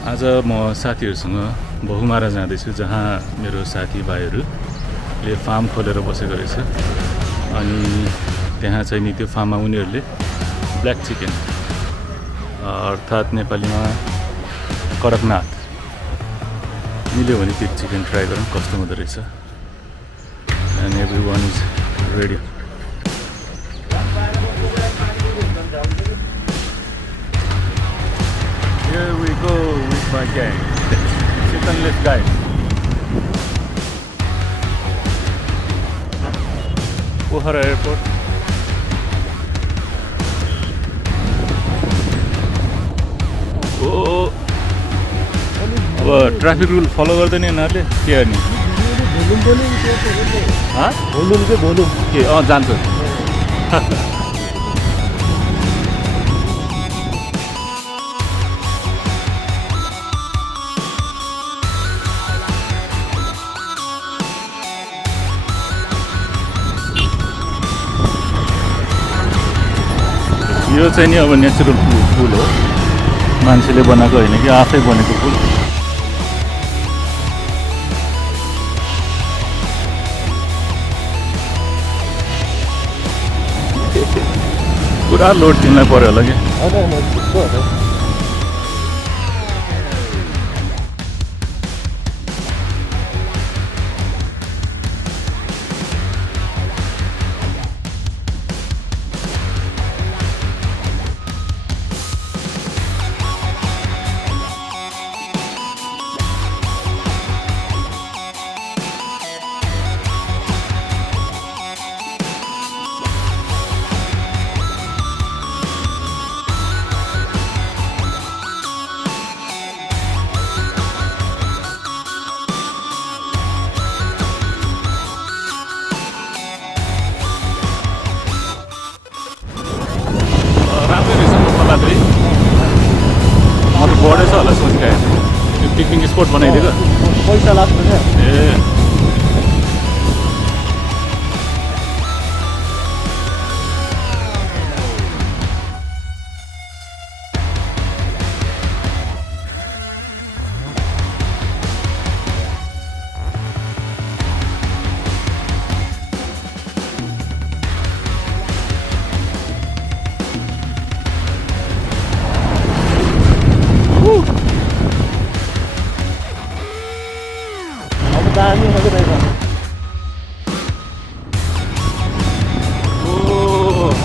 आज म साथीहरूसँग बहुमारा जाँदैछु जहाँ मेरो साथीभाइहरूले फार्म खोलेर बसेको रहेछ अनि त्यहाँ चाहिँ नि त्यो फार्ममा उनीहरूले ब्ल्याक चिकन अर्थात् नेपालीमा कडकनाथ मिल्यो भने त्यो चिकन ट्राई गरौँ कस्तो हुँदो रहेछ and every one is ready Here we go with my gang, chickenless guys. Pohara airport. Oh, अब ट्राफिक रुल फलो गर्दैन यिनीहरूले के गर्ने भोल्युम के जान्छ यो चाहिँ नि अब नेचुरल पुल हो मान्छेले बनाएको होइन कि आफै बनेको पुल पुरा लोड तिमीलाई पर्यो होला कि बढेछ होला सोचिरहेको छु पिकनिक स्पट बनाइदिएको पैसा लाग्छ ए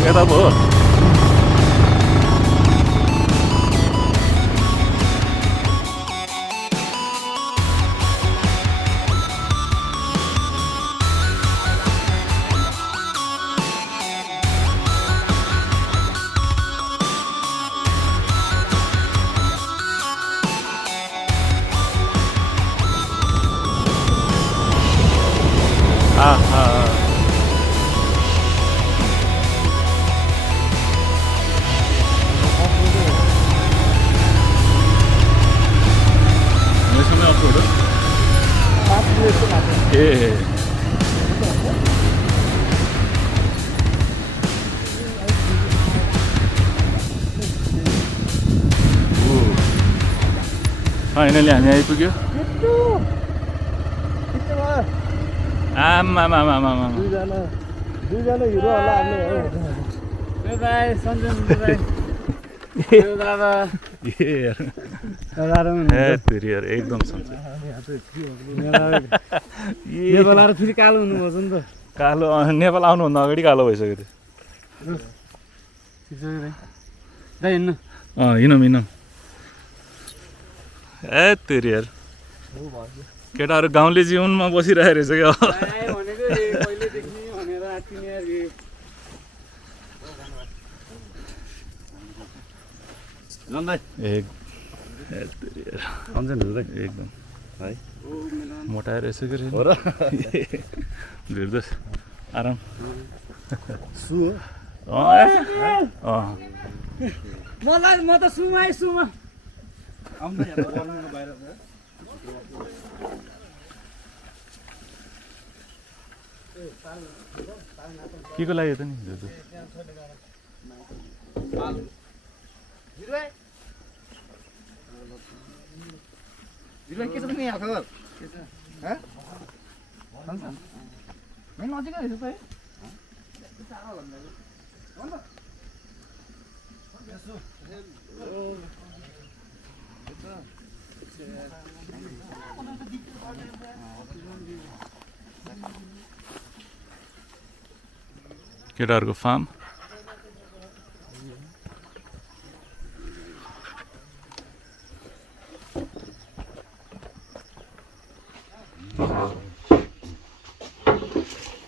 यता भयो फाइनली हामी आइपुग्यो आमा दुईजना हिरो होला एकदम नेपाल फेरि कालो हुनुपर्छ नि त कालो नेपाल आउनुभन्दा अगाडि कालो भइसक्यो त्यो हिँडौँ ए तेरि यार केटाहरू गाउँले जीवनमा बसिरहेको रहेछ क्या एकदम है मोटाएर रहेछ कि भिड्दोस् आराम म त सुमा के को लागि त नि जिल्ला के छ नि यहाँ खबर के छ ह भन्छ मैं नजिकै रहेछ त है टाढा भन्दा केटाहरूको फार्म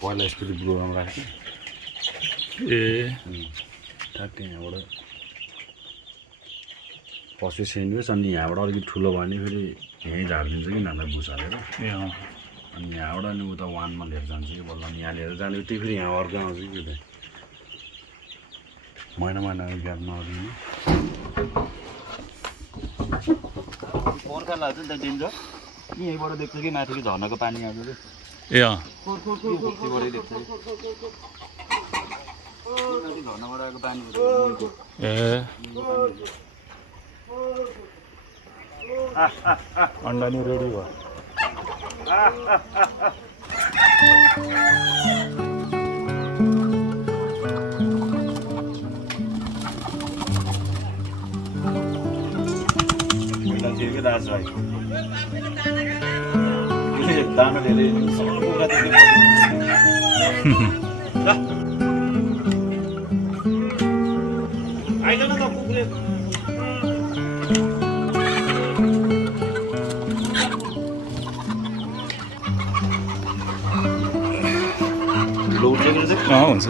पहिला स्टोरी प्रोग्राम राख्यो ए ठ्याक्कै यहाँबाट पछि सेन्डविच अनि यहाँबाट अलिकति ठुलो भयो भने फेरि यहीँ झारिदिन्छ कि नानीलाई भुस हालेर ए अँ अनि यहाँबाट अनि उता वानमा लिएर जान्छ कि बल्ल अनि यहाँ लिएर जाने त्यही फेरि यहाँ अर्को आउँछ कि त्यो महिना ग्याप नदिनु पोर्खा लाग्छ नि त दिन्छ यहीँबाट देख्छ कि माथिको झर्नाको पानी आउँछ कि ए अँ खोर्खीबाटै देख्छ कि माथि झर्नाबाट आएको पानी ए अन्डा नि रेडी भयो पहिला थियो कि राज भाइ दाना धेरै आइज न त कुकुरले हुन्छ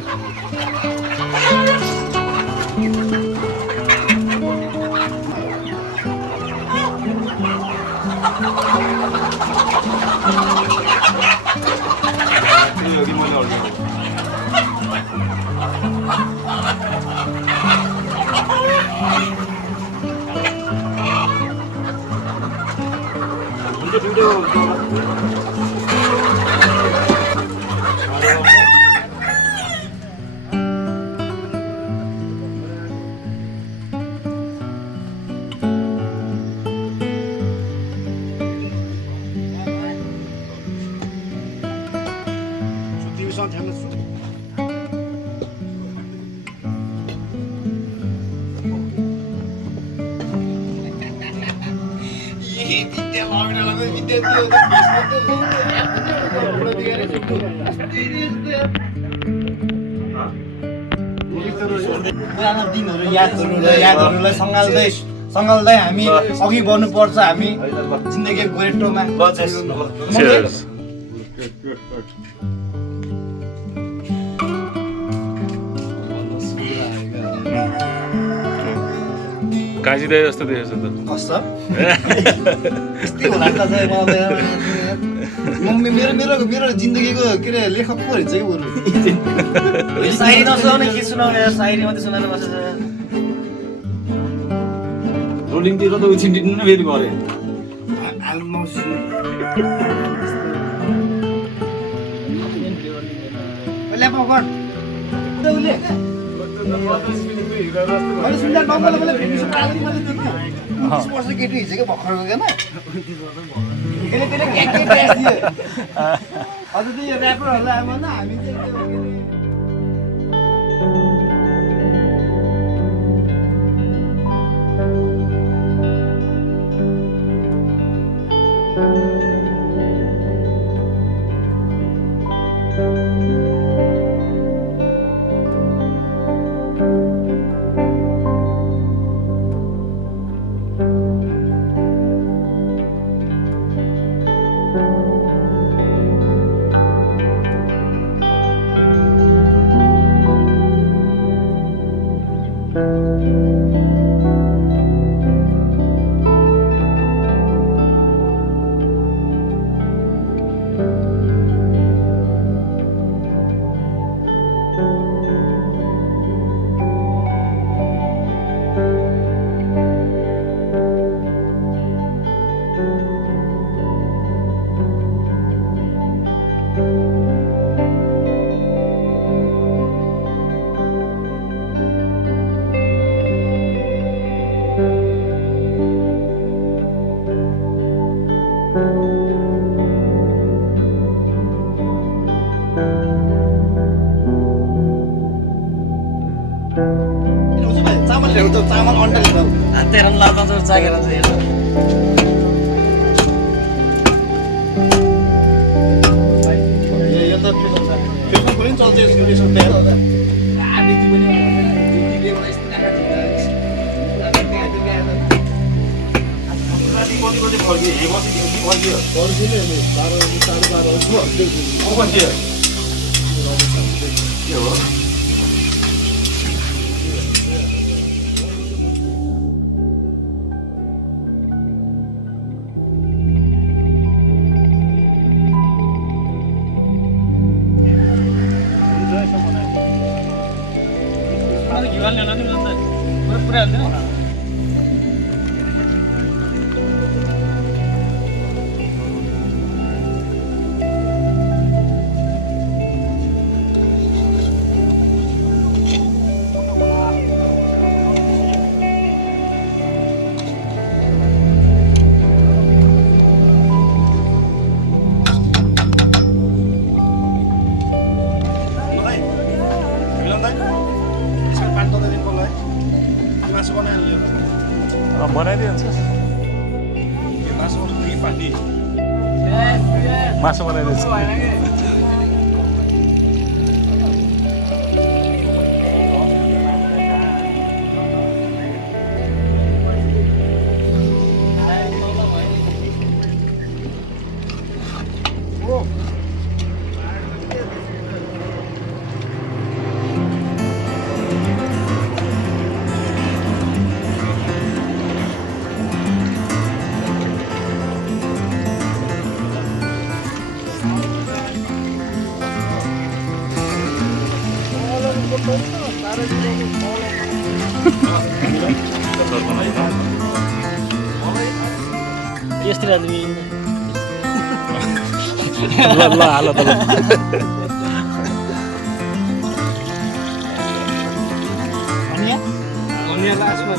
पुरानो दिनहरू यादहरूलाई सँगाल्दै हामी अघि बढ्नुपर्छ हामी जिन्दगीको गोरेटोमा Cheers. काँचिदाई जस्तो देखेछ त कस्तो यस्तै होला त चाहिँ मलाई मेरो जिन्दगीको के अरे लेखक पो रहेछ कि बरु सायरी नसुनाउने के सुनाउने सायरी मात्रै सुनाएर बसेछ रोलिङतिर त उछिन्टिनु नै फेरि गऱ्यो केटी हिजो भर्खर गएन अझ त्यो ऱ्यापरहरूलाई आमा हामी चामल ल्याएको त चामल अन्डा ल्याउँदा तेरो लाता जोर चागेर चाहिँ हेर्नु यो त फेसबुक पनि चल्छ यसको कति फर्कियो हेमसी फर्कियो के हो बनाइदिन्छ मासु बनाइदिन्छ यस्तै आदमी ल हाल त अन्य लास्टमा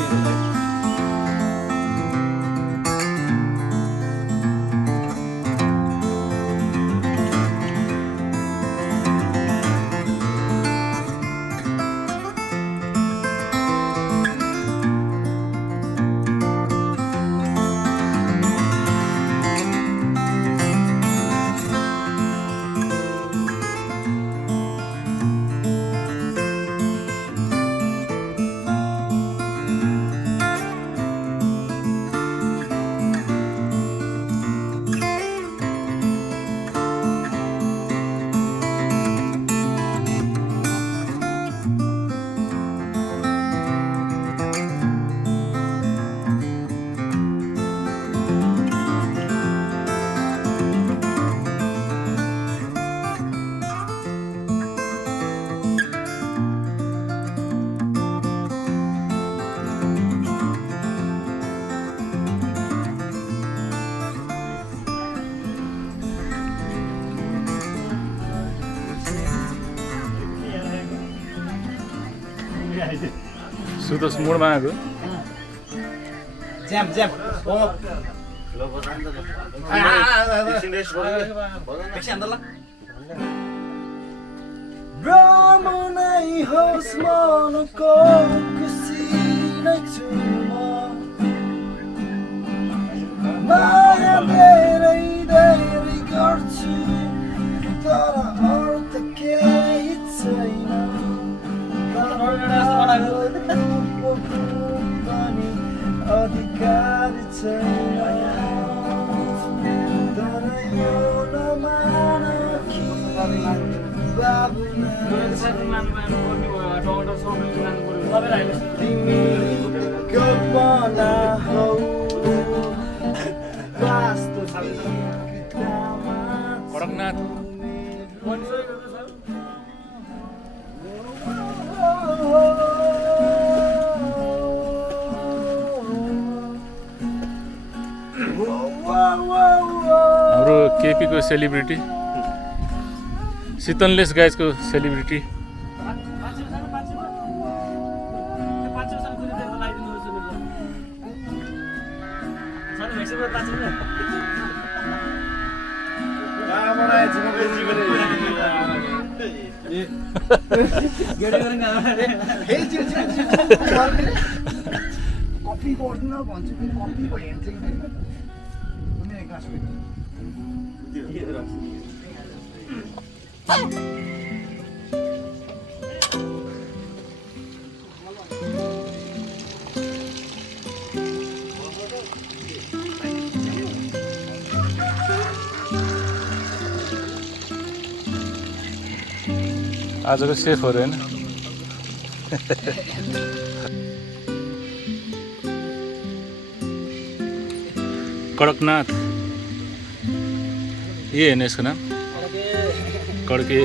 सुतोष मोडमा आएको ज्याम ज्याम ब्रह्मनै होस् मनको खुसी नै छु माया धेरै धेरै गर्छु तर अर्थ केही छैन पनि अधिकार छैन तर यो नमान कि तिमी कल्पना हौ कडकनाथ हाम्रो केपीको सेलिब्रिटी शीतनलेस गाइजको सेलिब्रिटी बनाए कफी गर्दैन भन्छु फेरि कफीको हेड चाहिँ फेरि कुनै एक ग्लास आजको सेफहरू होइन कडकनाथ ये होइन यसको नाम कडके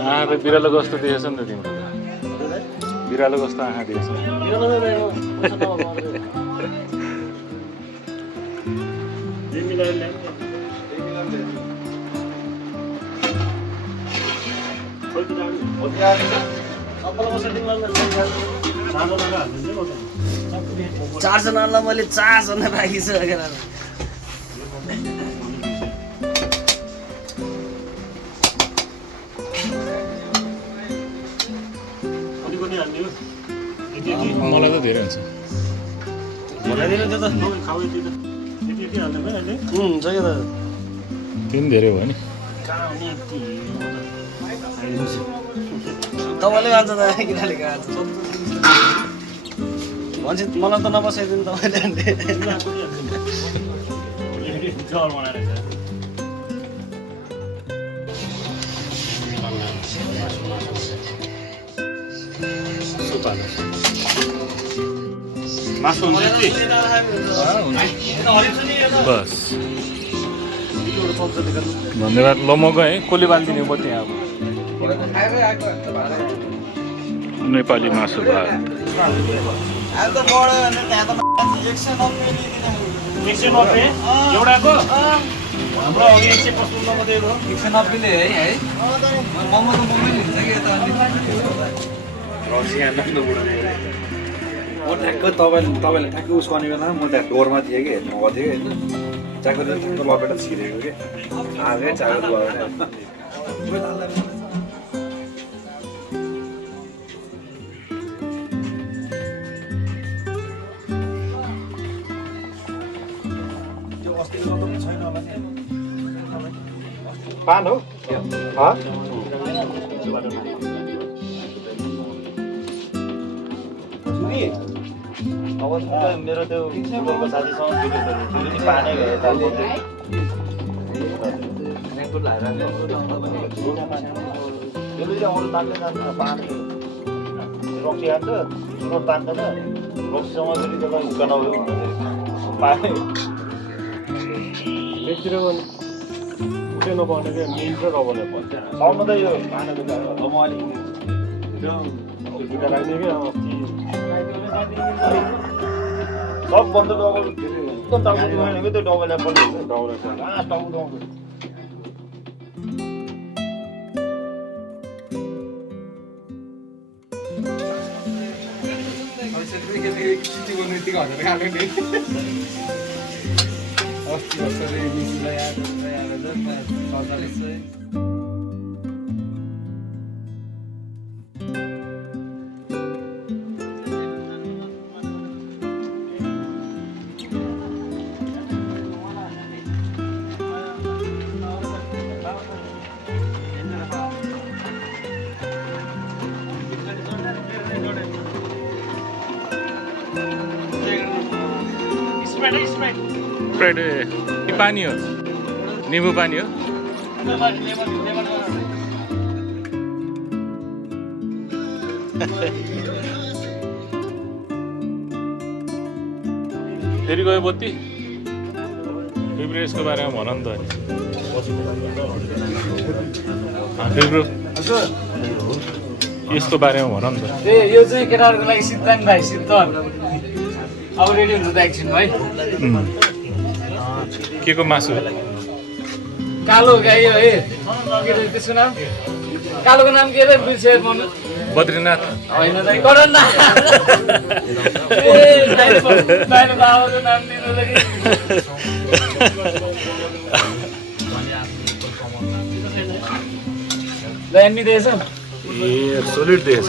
आँखा बिरालो कस्तो देखेछ नि त तिम्रो बिरालो कस्तो आँखा देखेछ चारजनालाई मैले 4जना बाँकी छ मलाई त धेरै हुन्छ त्यो पनि धेरै भयो नि तपाईँले खान्छ त किनले खान्छ भन्छ मलाई त नबसाइदिनु तपाईँले मासु हुन्छ कि बस धन्यवाद ल म गएँ कसले बालिदिने म त्यहाँ अब नेपाली मासु भात एउटाको हाम्रो अघि 155 मात्रै हो 190ले है मोमो त मोमो लिन्छ कि यता म ठ्याक्क तपाईँले ठ्याक्क उस गर्ने बेलामा म त्यहाँ डोरमा थिएँ कि हेर्नु गएको थिएँ कि होइन चाकरी ठ्याक्क लपेटा छिरेको कि आगै चाकरी गएर पान हो अब मेरो त्यो फुटबलको साथीसँग फेरि पानी गयो अरू तान्दै जान्छ पानी रक्सी हान्छ चुरोट तान्दैन रक्सीसँग फेरि त्यसलाई हुक्का नभयो पानी उठे नपर्ने क्या मिल्छ रबरले पर्छ सर्नु त यो पानीको म अलिक राख्ने क्या सब बन्द डबल एकदम टाउको दुखाउने त्यो डबल एप्पल डबल टाउको दुखाउँछ स्प्राइट पानी हो निम्बु पानी हो फेरि गयो बत्ती यसको बारेमा भन नि त यसको बारेमा भन नि त यो चाहिँ केटाहरूको लागि सिद्धान्त भाइ सिद्धान्त अब रेडी हुनु त एकछिन है के को मासु कालो गाई हो है त्यसको नाम कालोको नाम के अरे बिर्सेर बद्रीनाथ होइन दाइ गर न ए दाइले बाबाको नाम दिनु लागि ल्यान्डी दिएछ ए सोलिड दिएछ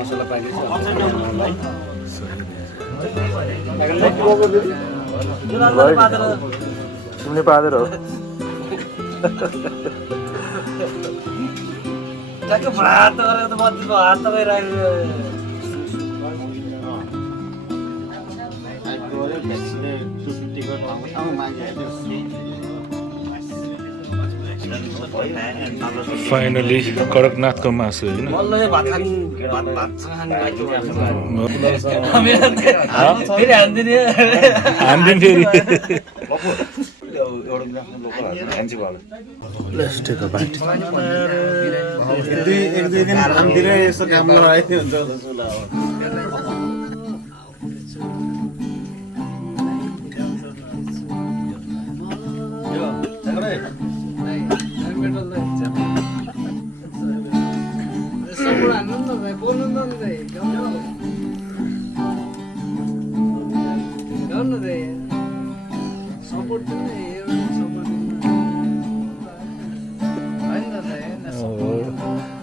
मसला पाइलेछ तिमीले पादेर हो ट्याक्क भात गरेर त मध्येको हात लगाइरहेको फाइनली कडकनाथको मासु होइन मल्ल भात खानु भातसँग खानु लाग्यो फेरि हान्दिने हान्दिन फेरि एक दुई दिन घामतिरै यसो काम लगाइदियो हुन्छ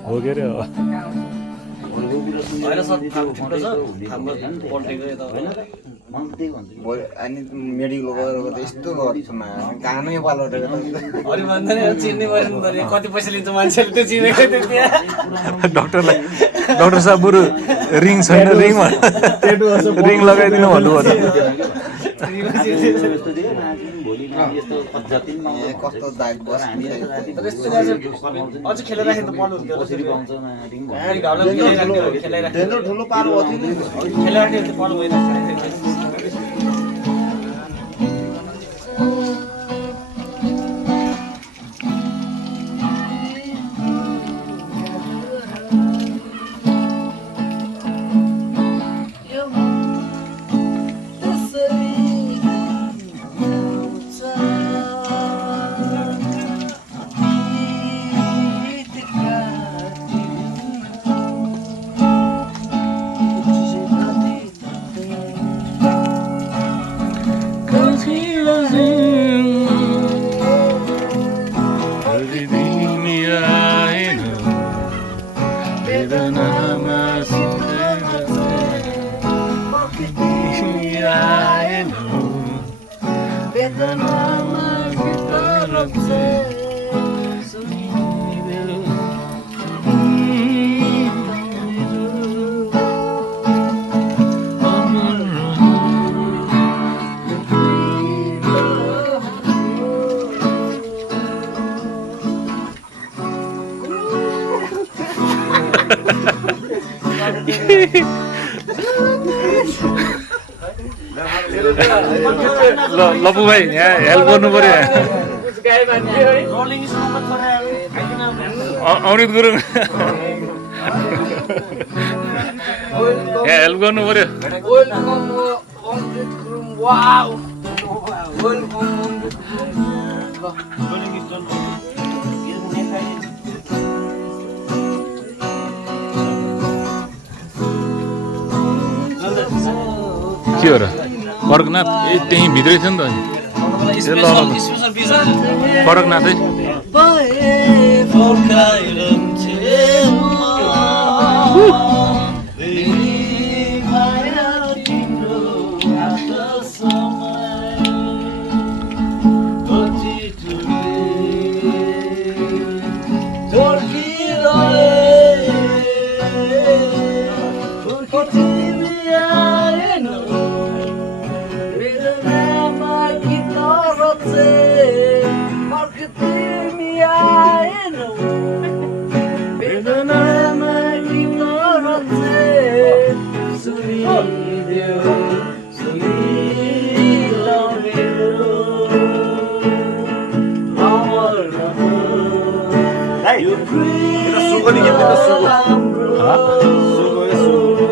हो के अरे अनि मेडिकल गएर त यस्तो गर्छु कामै पालोटेको अरू भन्दैन चिन्ने पर्नु पर्यो कति पैसा लिन्छ मान्छेले त्यो चिनेको त्यो त्यहाँ डाक्टरलाई डाक्टर साहब बरु रिङ छैन रिङ लगाइदिनु भन्नुभयो कस्तो दाग बस अझ खेलेर राख्यो त बल हुन्थ्यो ठुलो पालो थियो खेलेर राख्यो त बल भइरहेको लपु भाइ यहाँ हेल्प गर्नु पर्यो अमृत गुरुङ यहाँ हेल्प गर्नु पर्यो के हो र कडकनाथ ए त्यहीँ भित्रै थियो नि त कडकनाथै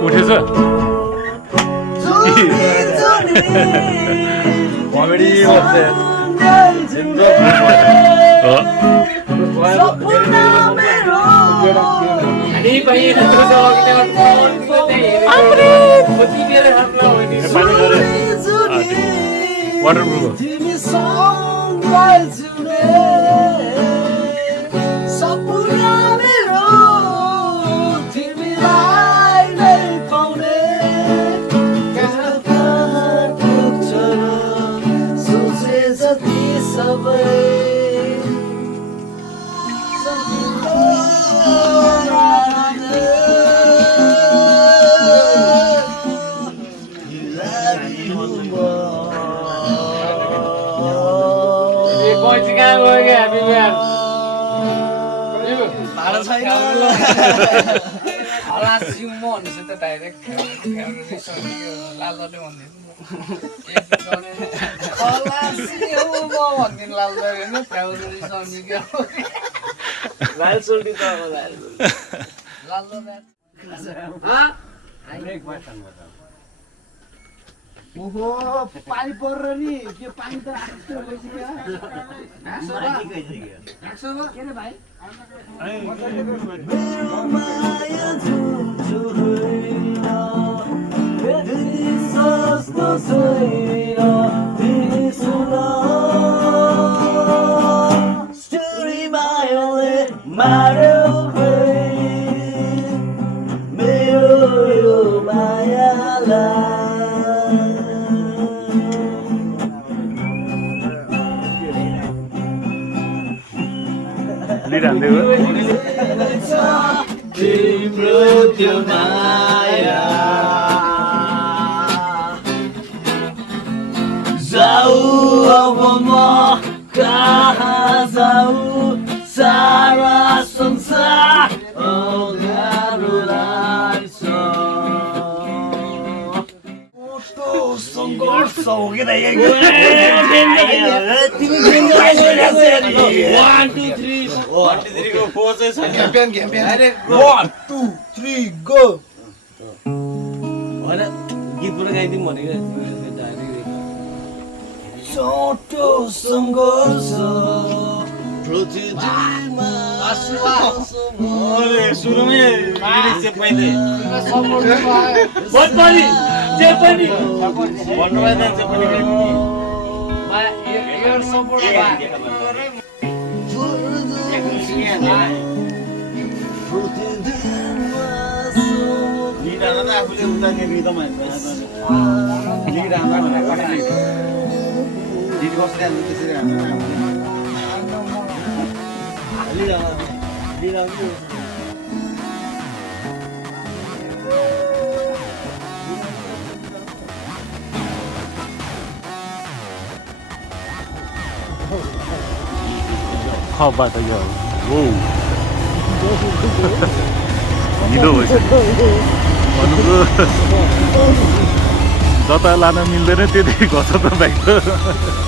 उठेछ कमेडी गर्छ वाटरप्रुफ ओहो पानी परेर नि के पानी त आस्तो भइसक्यो के रे भाइ लिइरहँदै हो तिम्रो त्यो माया जाऊ अब म कहाँ जाऊ सारा संसार अँध्यारो लाग्छ सङ्घर्ष हो कि गीत पनि गाइदिउँ भनेको छोटो सङ्घर्ष सुरुमै लिरिक्स चाहिँ पहिले भन्नुभयो चाहिँ पनि आफूले उतार्ने रिदम लिइरहँदा भनेर गीत बसेर त्यसरी लिइरहँदै खबाट यो हो हिलो भइसक्यो भन्नुको जता लान मिल्दैन त्यति घच त बाइक